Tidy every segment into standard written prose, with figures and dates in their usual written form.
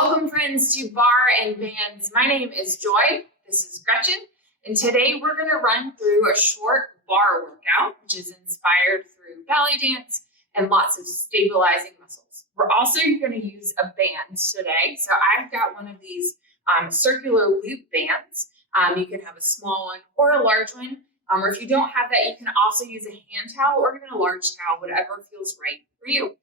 Welcome friends to Barre Bands. My name is Joy, this is Gretchen, and today we're going to run through a short bar workout, which is inspired through ballet dance and lots of stabilizing muscles. We're also going to use a band today, so I've got one of these circular loop bands. You can have a small one or a large one, or if you don't have that, you can also use a hand towel or even a large towel, whatever feels right for you.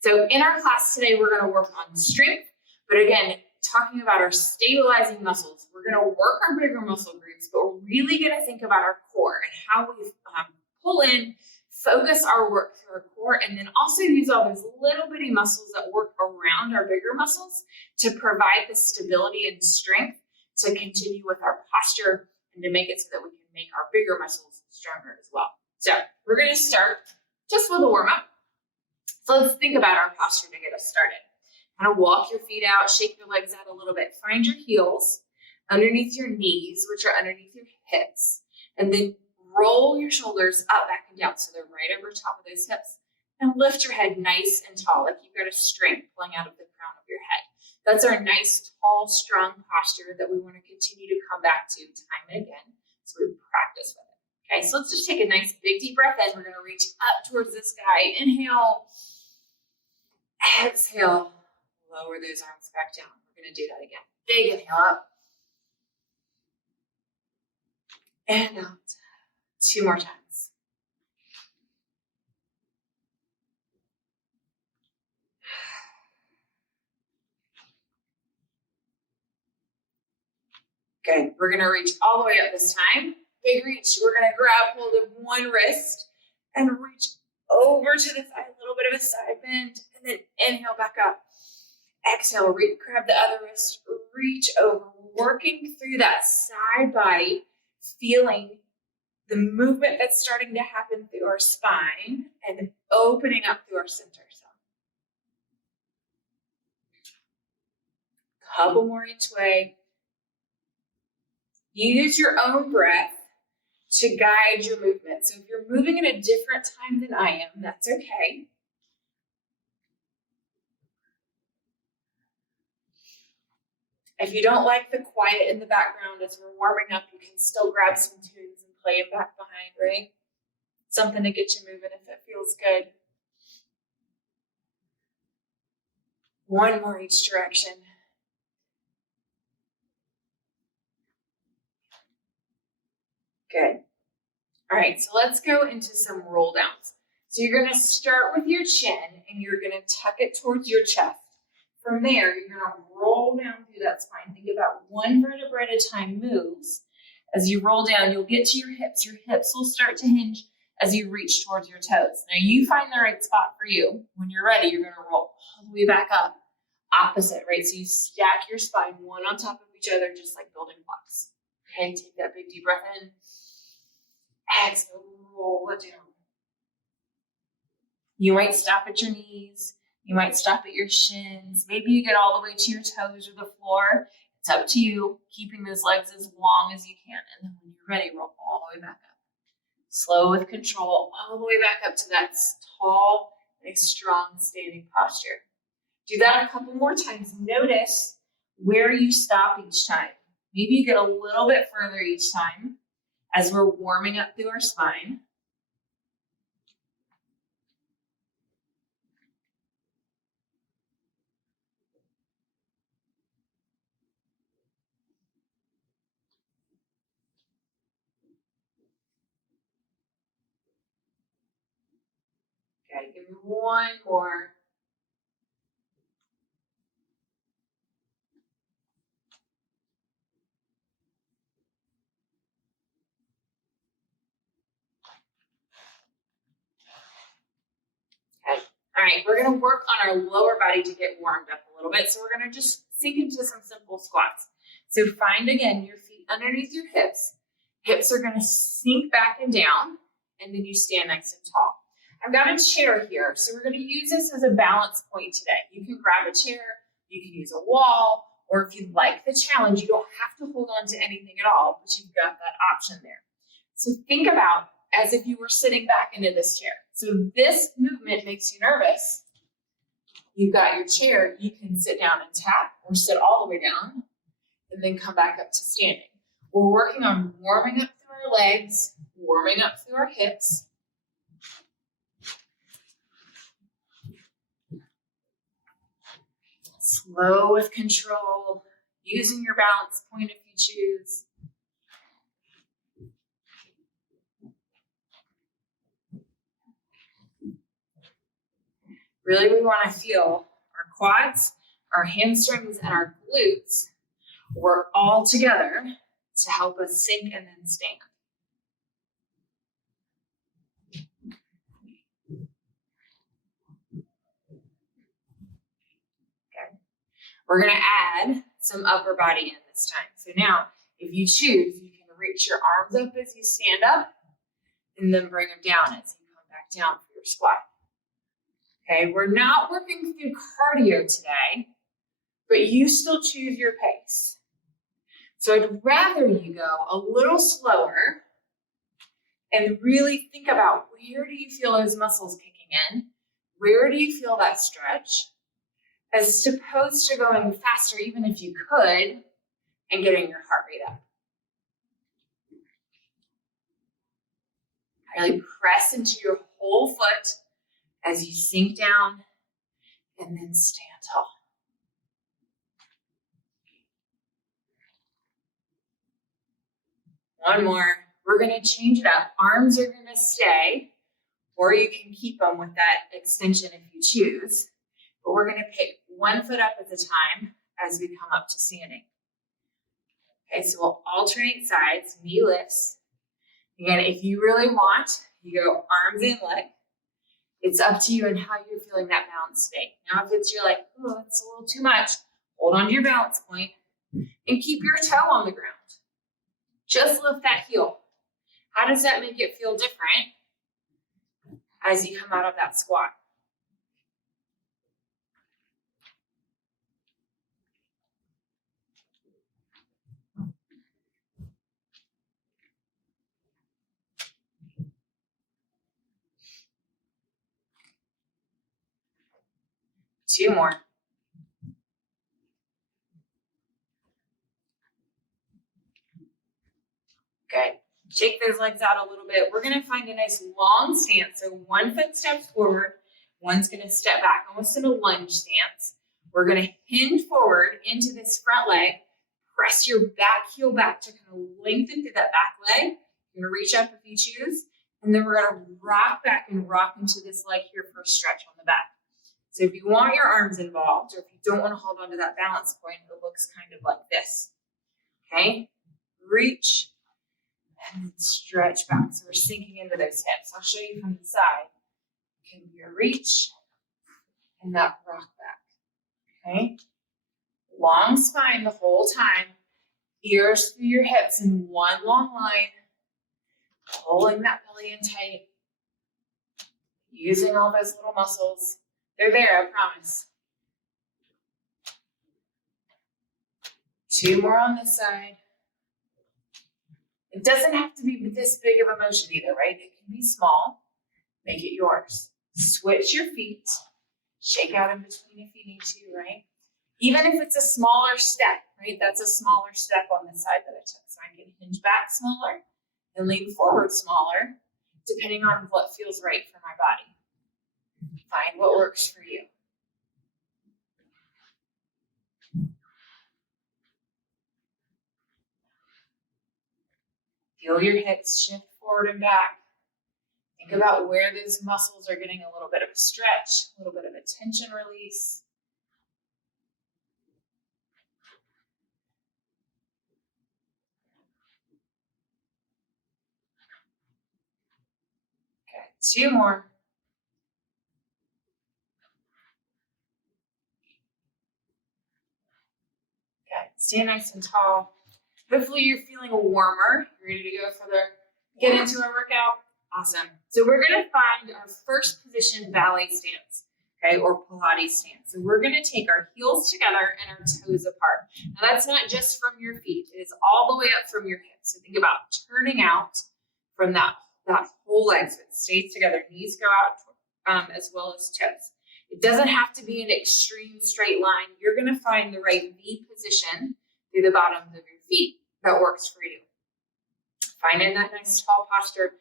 So in our class today, we're going to work on strength, but again, talking about our stabilizing muscles. We're going to work our bigger muscle groups, but we're really going to think about our core and how we pull in, focus our work through our core, and then also use all those little bitty muscles that work around our bigger muscles to provide the stability and strength to continue with our posture and to make it so that we can make our bigger muscles stronger as well. So we're going to start just with a warm-up. So let's think about our posture to get us started. Kind of walk your feet out, shake your legs out a little bit. Find your heels underneath your knees, which are underneath your hips. And then roll your shoulders up, back, and down so they're right over top of those hips. And lift your head nice and tall, like you've got a string pulling out of the crown of your head. That's our nice, tall, strong posture that we want to continue to come back to time and again. So we practice with it. Okay, so let's just take a nice big deep breath in. We're going to reach up towards the sky. Inhale. Exhale, lower those arms back down. We're going to do that again. Big inhale up. And out. 2 more times. Good. We're going to reach all the way up this time. Big reach. We're going to grab hold of one wrist and reach over to the side, a little bit of a side bend, and then inhale back up. Exhale, grab the other wrist, reach over, working through that side body, feeling the movement that's starting to happen through our spine and then opening up through our center. So, couple more each way. Use your own breath to guide your movement. So if you're moving at a different time than I am, that's okay. If you don't like the quiet in the background as we're warming up, you can still grab some tunes and play them back behind, right? Something to get you moving if it feels good. One more each direction. Good. All right, so let's go into some roll downs. So you're going to start with your chin and you're going to tuck it towards your chest. From there, you're going to roll down through that spine. Think about one vertebra at a time moves. As you roll down, you'll get to your hips. Your hips will start to hinge as you reach towards your toes. Now you find the right spot for you. When you're ready, you're going to roll all the way back up. Opposite, right? So you stack your spine one on top of each other, just like building blocks. Okay, take that big deep breath in. Exhale, roll it down. You might stop at your knees. You might stop at your shins. Maybe you get all the way to your toes or the floor. It's up to you, keeping those legs as long as you can. And then when you're ready, roll all the way back up. Slow with control, all the way back up to that tall, nice, strong standing posture. Do that a couple more times. Notice where you stop each time. Maybe you get a little bit further each time as we're warming up through our spine. Okay, give me one more. Okay. All right, we're going to work on our lower body to get warmed up a little bit. So we're going to just sink into some simple squats. So find, again, your feet underneath your hips. Hips are going to sink back and down, and then you stand nice and tall. I've got a chair here, so we're going to use this as a balance point today. You can grab a chair, you can use a wall, or if you'd like the challenge, you don't have to hold on to anything at all, but you've got that option there. So think about as if you were sitting back into this chair. So this movement makes you nervous. you've got your chair, you can sit down and tap or sit all the way down and then come back up to standing. We're working on warming up through our legs, warming up through our hips. Slow with control, using your balance point if you choose. Really, we want to feel our quads, our hamstrings, and our glutes work all together to help us sink and then stand. Okay. We're going to add some upper body in this time. So now, if you choose, you can reach your arms up as you stand up and then bring them down as you come back down for your squat. Okay, we're not working through cardio today, but you still choose your pace. So I'd rather you go a little slower and really think about where do you feel those muscles kicking in? Where do you feel that stretch? As opposed to going faster, even if you could, and getting your heart rate up. Really press into your whole foot as you sink down and then stand tall. One more. We're going to change it up. Arms are going to stay, or you can keep them with that extension if you choose. But we're going to pick one foot up at a time as we come up to standing. Okay, so we'll alternate sides, knee lifts. Again, if you really want, you go arms in, leg. It's up to you and how you're feeling that balance state. Now, if you're like, oh, that's a little too much, hold on to your balance point and keep your toe on the ground. Just lift that heel. How does that make it feel different as you come out of that squat? Two more. Good. Shake those legs out a little bit. We're going to find a nice long stance. So one foot steps forward, one's going to step back, almost in a lunge stance. We're going to hinge forward into this front leg. Press your back heel back to kind of lengthen through that back leg. You're going to reach up if you choose. And then we're going to rock back and rock into this leg here for a stretch on the back. So if you want your arms involved, or if you don't want to hold on to that balance point, it looks kind of like this. Okay? Reach and stretch back. So we're sinking into those hips. I'll show you from the side. It can be a reach and that rock back. Okay? Long spine the whole time. Ears through your hips in one long line. Pulling that belly in tight. Using all those little muscles. They're there, I promise. Two more on this side. It doesn't have to be this big of a motion either, right? It can be small. Make it yours. Switch your feet. Shake out in between if you need to, right? Even if it's a smaller step, right? That's a smaller step on this side that I took. So I can hinge back smaller and lean forward smaller, depending on what feels right for my body. Find what works for you. Feel your hips shift forward and back. Think about where those muscles are getting a little bit of a stretch, a little bit of a tension release. Okay, two more. Okay, stay nice and tall. Hopefully you're feeling warmer. You're ready to go for the get into our workout. Awesome. So we're going to find our first position ballet stance, okay, or Pilates stance. So we're going to take our heels together and our toes apart. Now that's not just from your feet. It is all the way up from your hips. So think about turning out from that whole leg so it stays together. Knees go out as well as toes. It doesn't have to be an extreme straight line. You're gonna find the right V position through the bottoms of your feet that works for you. Finding that nice tall posture,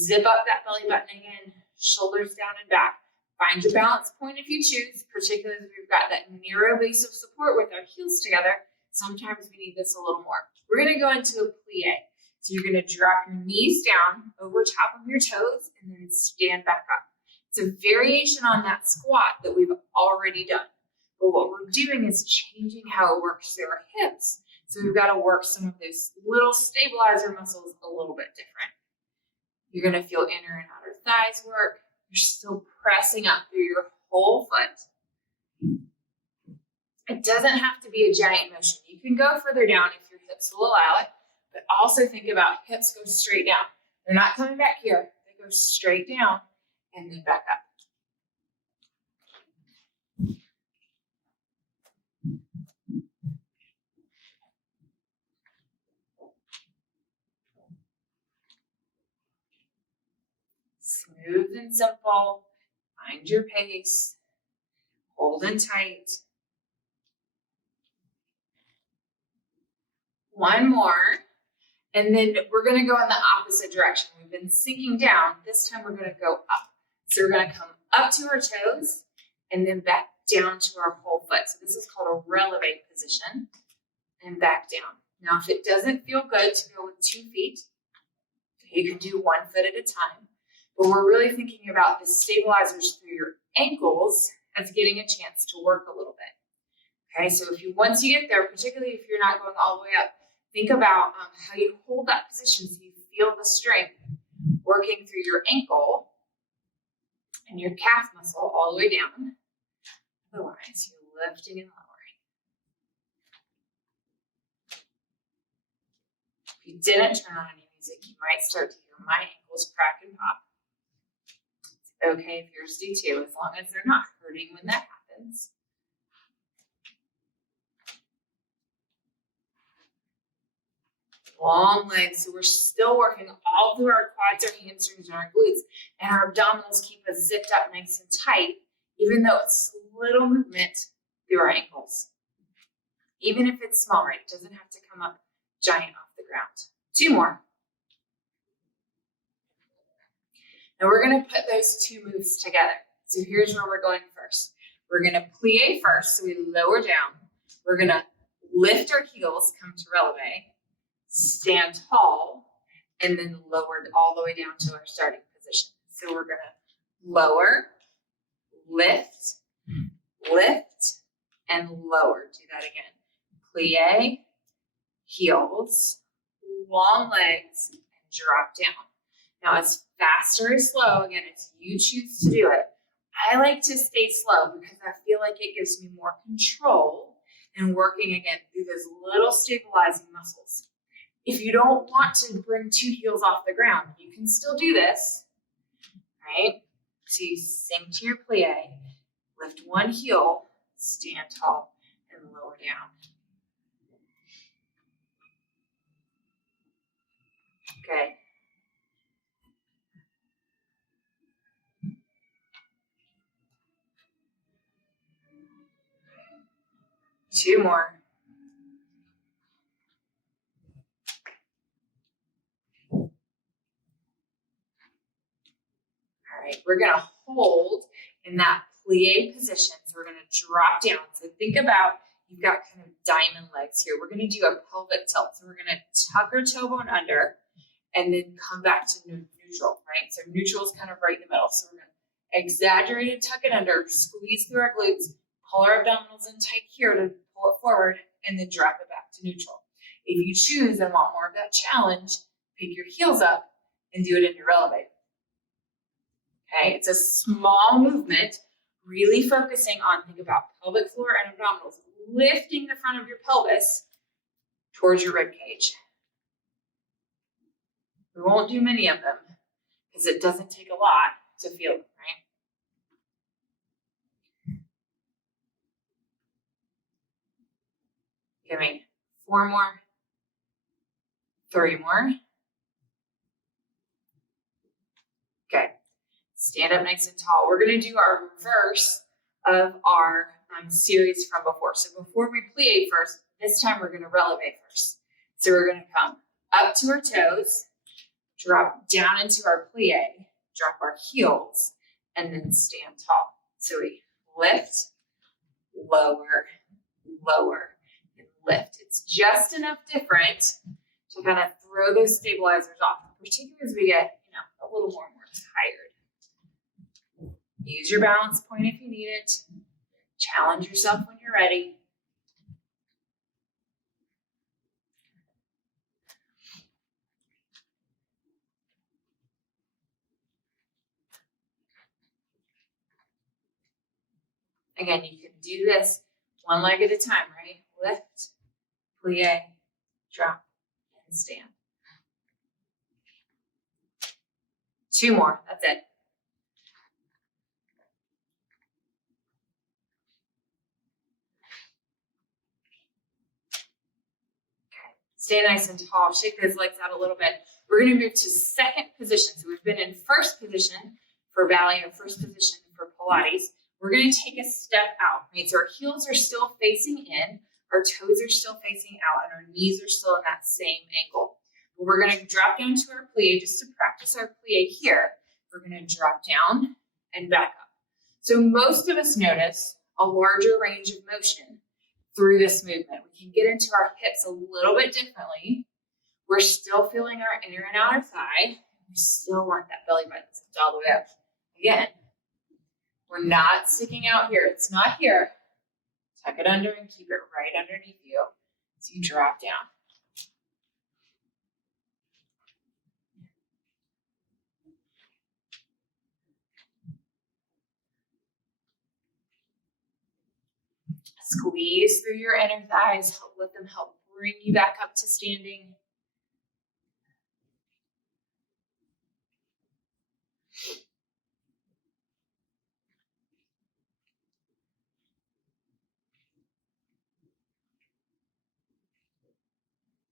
zip up that belly button again, shoulders down and back. Find your balance point if you choose, particularly if we've got that narrow base of support with our heels together. Sometimes we need this a little more. We're gonna go into a plie. So you're gonna drop your knees down over top of your toes and then stand back up. It's a variation on that squat that we've already done. But what we're doing is changing how it works through our hips. So we've got to work some of those little stabilizer muscles a little bit different. You're going to feel inner and outer thighs work. You're still pressing up through your whole foot. It doesn't have to be a giant motion. You can go further down if your hips will allow it, but also think about hips go straight down. They're not coming back here. They go straight down and then back up. Smooth and simple. Find your pace. Hold in tight. One more. And then we're going to go in the opposite direction. We've been sinking down. This time we're going to go up. So we're going to come up to our toes and then back down to our whole foot. So this is called a releve position and back down. Now, if it doesn't feel good to go with 2 feet, you can do 1 foot at a time. But we're really thinking about the stabilizers through your ankles as getting a chance to work a little bit. Okay, so once you get there, particularly if you're not going all the way up, think about how you hold that position so you feel the strength working through your ankle and your calf muscle all the way down. Otherwise, you're lifting and lowering. If you didn't turn on any music, you might start to hear my ankles crack and pop. It's okay if yours do too, as long as they're not hurting when that happens. Long legs, so we're still working all through our quads, our hamstrings, and our glutes, and our abdominals keep us zipped up nice and tight, even though it's little movement through our ankles. Even if it's small, right? It doesn't have to come up giant off the ground. 2 more. Now we're going to put those 2 moves together. So here's where we're going first. We're going to plie first, so we lower down. We're going to lift our heels, come to releve, stand tall, and then lower all the way down to our starting position. So we're going to lower, lift, lift, and lower. Do that again. Plie, heels, long legs, and drop down. Now, as fast or as slow, again, as you choose to do it. I like to stay slow because I feel like it gives me more control and working again through those little stabilizing muscles. If you don't want to bring 2 heels off the ground, you can still do this, right? So you sink to your plie, lift 1 heel, stand tall, and lower down. Okay. Two more. All right, we're going to hold in that plie position. So we're going to drop down. So think about you've got kind of diamond legs here. We're going to do a pelvic tilt. So we're going to tuck our tailbone under and then come back to neutral, right? So neutral is kind of right in the middle. So we're going to exaggerate and tuck it under, squeeze through our glutes, pull our abdominals in tight here to pull it forward, and then drop it back to neutral. If you choose and want more of that challenge, pick your heels up and do it in your releve. Okay, it's a small movement, really focusing on, think about pelvic floor and abdominals, lifting the front of your pelvis towards your rib cage. We won't do many of them because it doesn't take a lot to feel it, right? Give me 4 more, 3 more. Okay, stand up nice and tall. We're gonna do our reverse of our series from before. So before we plie first, this time we're going to releve first. So we're going to come up to our toes, drop down into our plie, drop our heels, and then stand tall. So we lift, lower, lower, and lift. It's just enough different to kind of throw those stabilizers off, particularly as we get, a little more and more tired. Use your balance point if you need it. Challenge yourself when you're ready. Again, you can do this one leg at a time, right? Lift, plie, drop, and stand. 2 more, that's it. Okay. Stay nice and tall. Shake those legs out a little bit. We're going to move to second position. So we've been in first position for ballet or first position for Pilates. We're going to take a step out, right? So our heels are still facing in, our toes are still facing out, and our knees are still in that same angle. But we're going to drop down to our plie just to practice our plie here. We're going to drop down and back up. So most of us notice a larger range of motion through this movement. We can get into our hips a little bit differently. We're still feeling our inner and outer thigh. We still want that belly button zipped all the way up. Again, we're not sticking out here. It's not here. Tuck it under and keep it right underneath you as you drop down. Squeeze through your inner thighs. Let them help bring you back up to standing.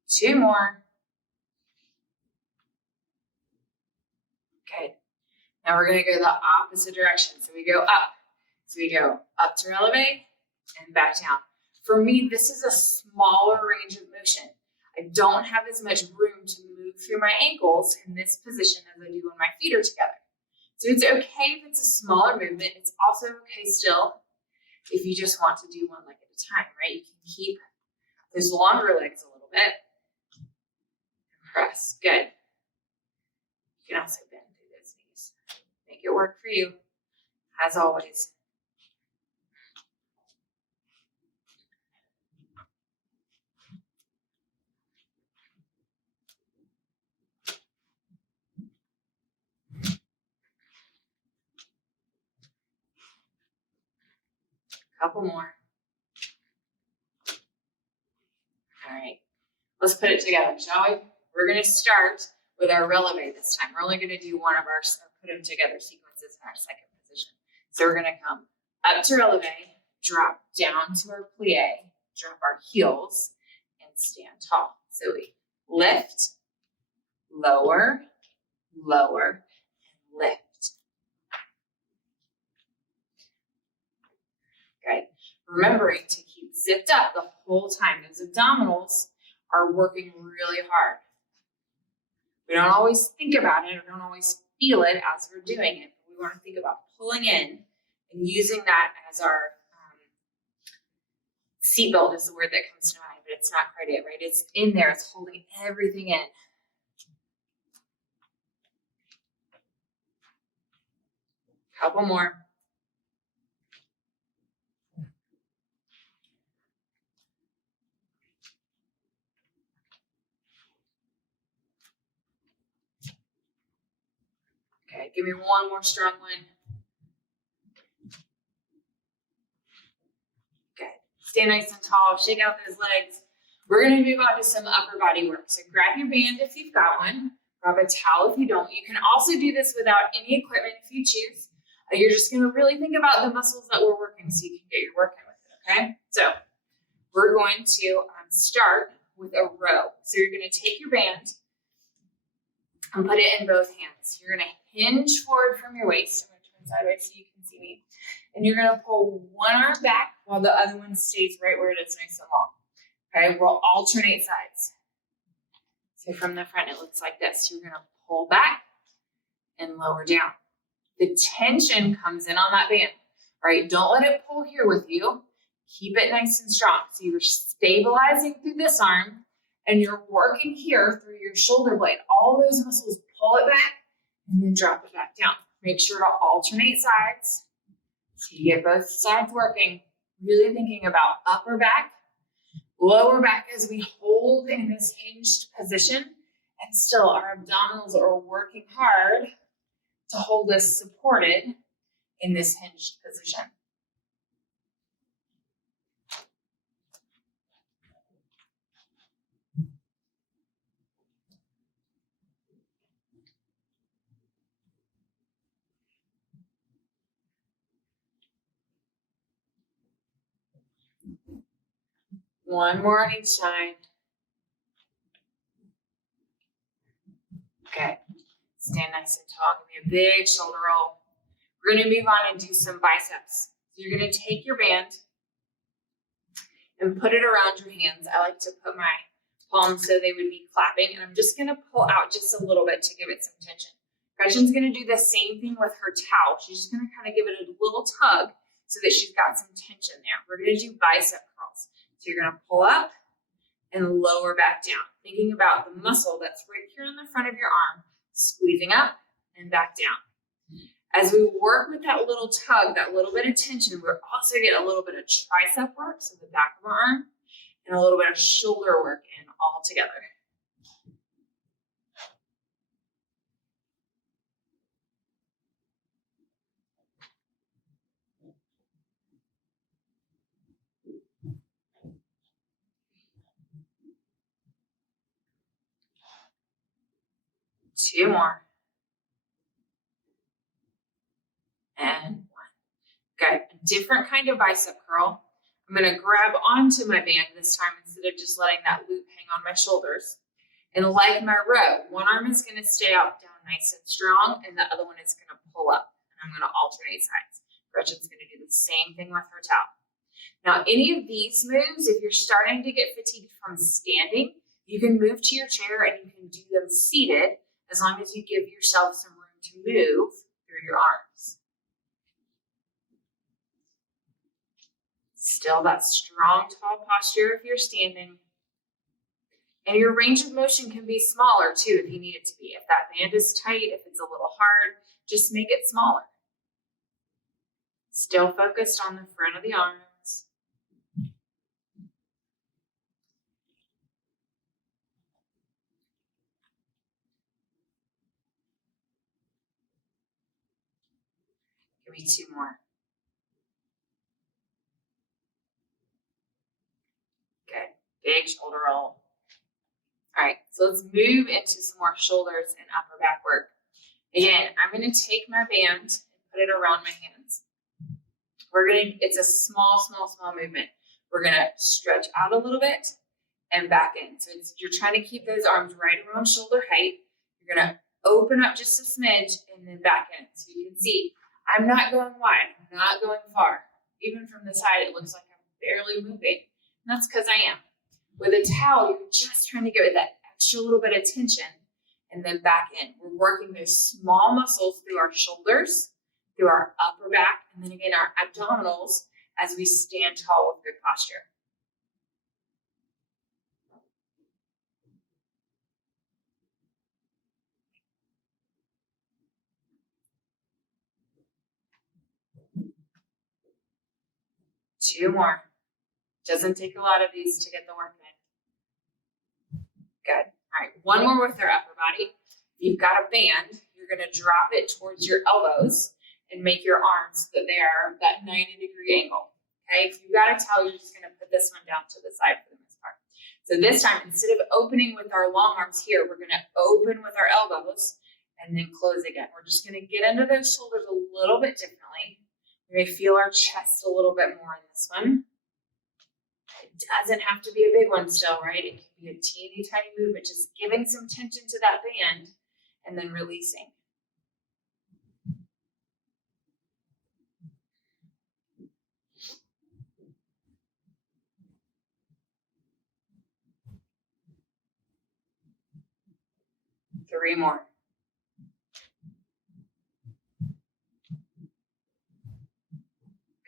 Two more. Good. Now we're going to go the opposite direction. So we go up. So we go up to releve and back down. For me, this is a smaller range of motion. I don't have as much room to move through my ankles in this position as I do when my feet are together. So it's okay if it's a smaller movement. It's also okay still if you just want to do one leg at a time, right? You can keep those longer legs a little bit. Press. Good. You can also bend through those knees. Make it work for you, as always. Couple more. All right. Let's put it together, shall we? We're going to start with our releve this time. We're only going to do one of our put them together sequences in our second position. So we're going to come up to releve, drop down to our plie, drop our heels, and stand tall. So we lift, lower, lower, and lift. Good. Remembering to keep zipped up the whole time. Those abdominals are working really hard. We don't always think about it, or don't always feel it as we're doing it. But we want to think about pulling in and using that as our seatbelt is the word that comes to mind, but it's not quite it, right? It's in there. It's holding everything in. Couple more. Okay, give me one more strong one. Good. Stay nice and tall. Shake out those legs. We're going to move on to some upper body work. So grab your band if you've got one. Grab a towel if you don't. You can also do this without any equipment if you choose. You're just going to really think about the muscles that we're working so you can get your work in with it, okay? So we're going to start with a row. So you're going to take your band and put it in both hands. You're going to hinge forward from your waist. I'm going to turn sideways so you can see me. And you're gonna pull one arm back while the other one stays right where it is, nice and long. Okay, we'll alternate sides. So from the front, it looks like this. You're gonna pull back and lower down. The tension comes in on that band, right? Don't let it pull here with you. Keep it nice and strong. So you're stabilizing through this arm and you're working here through your shoulder blade. All those muscles, pull it back and then drop it back down. Make sure to alternate sides so you get both sides working. Really thinking about upper back, lower back as we hold in this hinged position, and still our abdominals are working hard to hold us supported in this hinged position. One more on each side. Okay, stand nice and tall. Give me a big shoulder roll. We're gonna move on and do some biceps. So you're gonna take your band and put it around your hands. I like to put my palms so they would be clapping, and I'm just gonna pull out just a little bit to give it some tension. Gretchen's gonna do the same thing with her towel. She's just gonna kind of give it a little tug so that she's got some tension there. We're gonna do bicep curls. So you're gonna pull up and lower back down, thinking about the muscle that's right here in the front of your arm, squeezing up and back down. As we work with that little tug, that little bit of tension, we're also getting a little bit of tricep work, so the back of our arm, and a little bit of shoulder work in all together. Two more. And one. Good. A different kind of bicep curl. I'm going to grab onto my band this time instead of just letting that loop hang on my shoulders. And like my row, one arm is going to stay out down nice and strong, and the other one is going to pull up. And I'm going to alternate sides. Gretchen's going to do the same thing with her towel. Now, any of these moves, if you're starting to get fatigued from standing, you can move to your chair and you can do them seated, as long as you give yourself some room to move through your arms. Still that strong, tall posture if you're standing. And your range of motion can be smaller too if you need it to be. If that band is tight, if it's a little hard, just make it smaller. Still focused on the front of the arms. Give me two more. Good. Big shoulder roll. All right, so let's move into some more shoulders and upper back work. Again, I'm going to take my band and put it around my hands. It's a small movement. We're going to stretch out a little bit and back in. So you're trying to keep those arms right around shoulder height. You're going to open up just a smidge and then back in. So you can see I'm not going wide, I'm not going far. Even from the side, it looks like I'm barely moving. And that's because I am. With a towel, you're just trying to give it that extra little bit of tension and then back in. We're working those small muscles through our shoulders, through our upper back, and then again our abdominals as we stand tall with good posture. Two more. Doesn't take a lot of these to get the work in. Good. All right, one more with our upper body. You've got a band. You're going to drop it towards your elbows and make your arms so that they are that 90-degree angle. Okay, if you've got a towel, you're just going to put this one down to the side for the most part. So this time, instead of opening with our long arms here, we're going to open with our elbows and then close again. We're just going to get into those shoulders a little bit differently. We may feel our chest a little bit more in this one. It doesn't have to be a big one still, right? It can be a teeny tiny movement, just giving some tension to that band and then releasing. 3 more.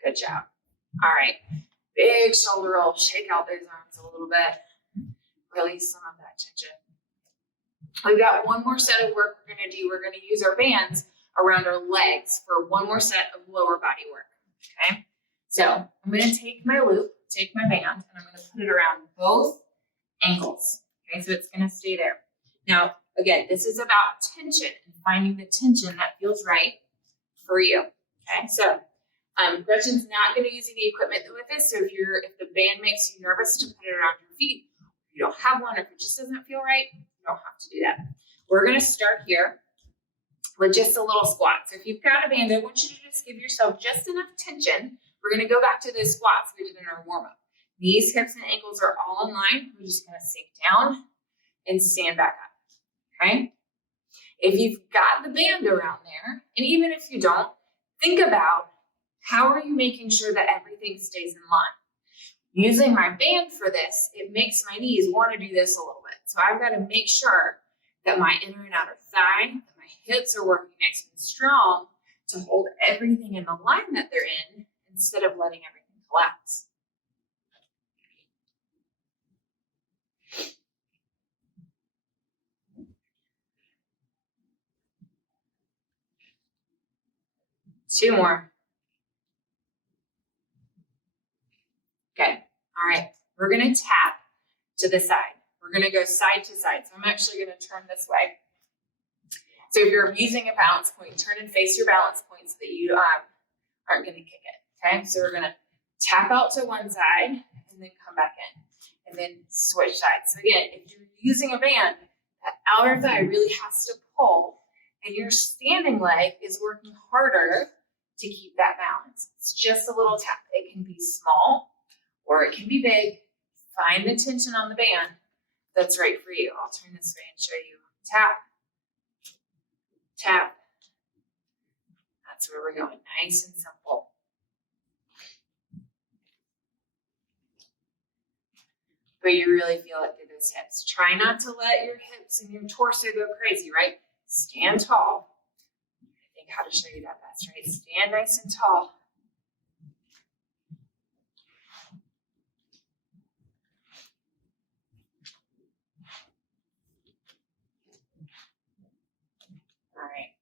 Good job. All right, big shoulder roll. Shake out those arms a little bit. Release some of that tension. We've got one more set of work we're going to do. We're going to use our bands around our legs for one more set of lower body work, okay? So I'm going to take my loop, take my band, and I'm going to put it around both ankles, okay? So it's going to stay there. Now, again, this is about tension and finding the tension that feels right for you, okay? So Gretchen's not going to use any equipment with this, so if the band makes you nervous to put it around your feet, if you don't have one, or if it just doesn't feel right, you don't have to do that. We're going to start here with just a little squat. So if you've got a band, I want you to just give yourself just enough tension. We're going to go back to those squats we did in our warm-up. Knees, hips, and ankles are all in line. We're just going to sink down and stand back up, okay? If you've got the band around there, and even if you don't, think about how are you making sure that everything stays in line. Using my band for this, it makes my knees want to do this a little bit. So I've got to make sure that my inner and outer thigh, that my hips are working nice and strong to hold everything in the line that they're in instead of letting everything collapse. Two more. Okay, all right, we're gonna tap to the side. We're gonna go side to side. So I'm actually gonna turn this way. So if you're using a balance point, turn and face your balance point so that you aren't gonna kick it, okay? So we're gonna tap out to one side and then come back in and then switch sides. So again, if you're using a band, that outer thigh really has to pull and your standing leg is working harder to keep that balance. It's just a little tap. It can be small or it can be big. Find the tension on the band that's right for you. I'll turn this way and show you. Tap, tap. That's where we're going, nice and simple. But you really feel it through those hips. Try not to let your hips and your torso go crazy, right? Stand tall. I think how to show you that best, right? Stand nice and tall. All right,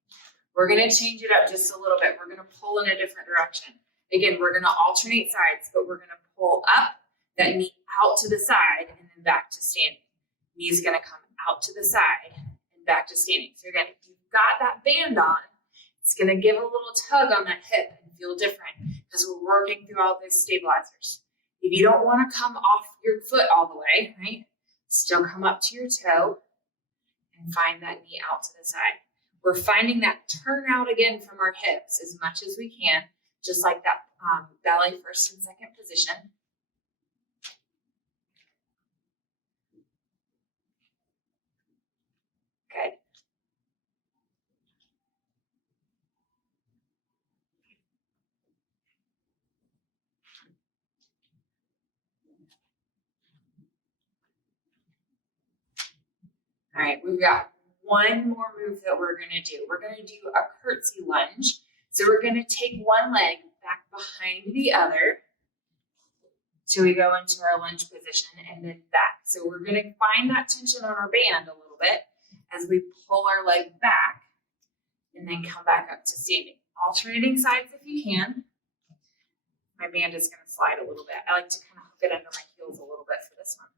we're gonna change it up just a little bit. We're gonna pull in a different direction. Again, we're gonna alternate sides, but we're gonna pull up, that knee out to the side, and then back to standing. Knee's gonna come out to the side and back to standing. So again, if you've got that band on, it's gonna give a little tug on that hip and feel different because we're working through all those stabilizers. If you don't wanna come off your foot all the way, right? Still come up to your toe and find that knee out to the side. We're finding that turn out again from our hips as much as we can, just like that ballet first and second position. Good. All right, we've got one more move that we're gonna do. We're gonna do a curtsy lunge. So we're gonna take one leg back behind the other. So we go into our lunge position and then back. So we're gonna find that tension on our band a little bit as we pull our leg back and then come back up to standing. Alternating sides if you can. My band is gonna slide a little bit. I like to kind of hook it under my heels a little bit for this one,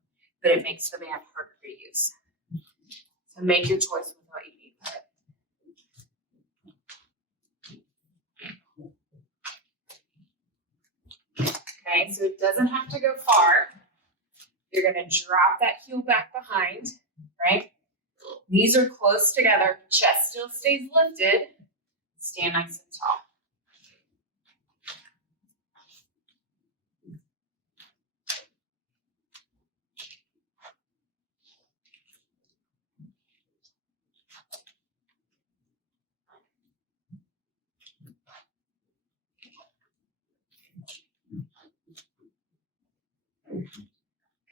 but it makes the band harder to use. So make your choice with what you need for it. Okay, so it doesn't have to go far. You're gonna drop that heel back behind, right? Knees are close together, chest still stays lifted. Stand nice and tall.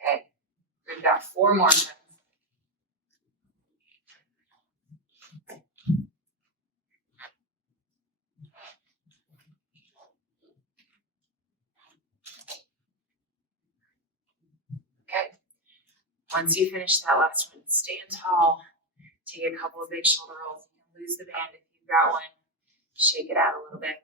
Okay, we've got 4 more. Once you finish that last one, stand tall. Take a couple of big shoulder rolls. You can lose the band if you've got one. Shake it out a little bit.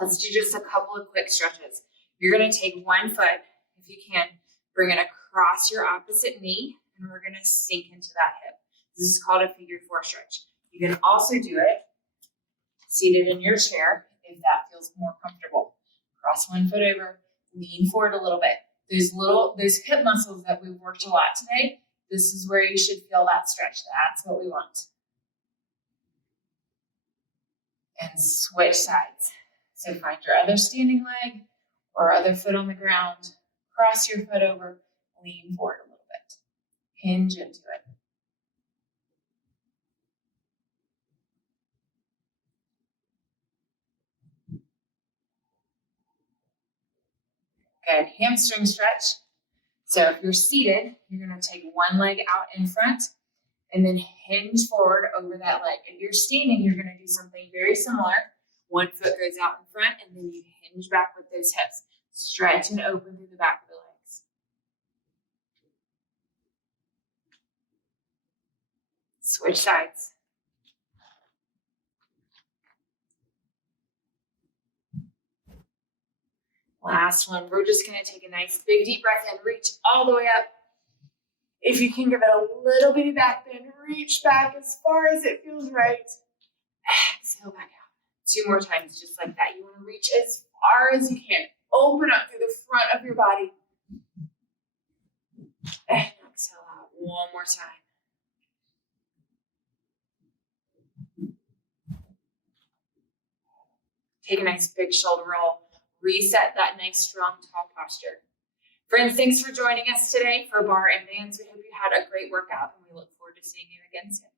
Let's do just a couple of quick stretches. You're going to take one foot, if you can, bring it across your opposite knee, and we're going to sink into that hip. This is called a figure 4 stretch. You can also do it seated in your chair if that feels more comfortable. Cross one foot over, lean forward a little bit. Those hip muscles that we've worked a lot today, this is where you should feel that stretch. That's what we want. And switch sides. So find your other standing leg or other foot on the ground. Cross your foot over, lean forward a little bit. Hinge into it. Good. Hamstring stretch. So if you're seated, you're going to take one leg out in front and then hinge forward over that leg. If you're standing, you're going to do something very similar. One foot goes out in front and then you hinge back with those hips. Stretch and open through the back of the legs. Switch sides. Last one, we're just going to take a nice big deep breath in, reach all the way up. If you can give it a little bitty back bend, reach back as far as it feels right. Exhale back out. 2 more times just like that. You want to reach as far as you can. Open up through the front of your body. And exhale out. One more time. Take a nice big shoulder roll. Reset that nice, strong, tall posture. Friends, thanks for joining us today for Barre and Bands. We hope you had a great workout, and we look forward to seeing you again soon.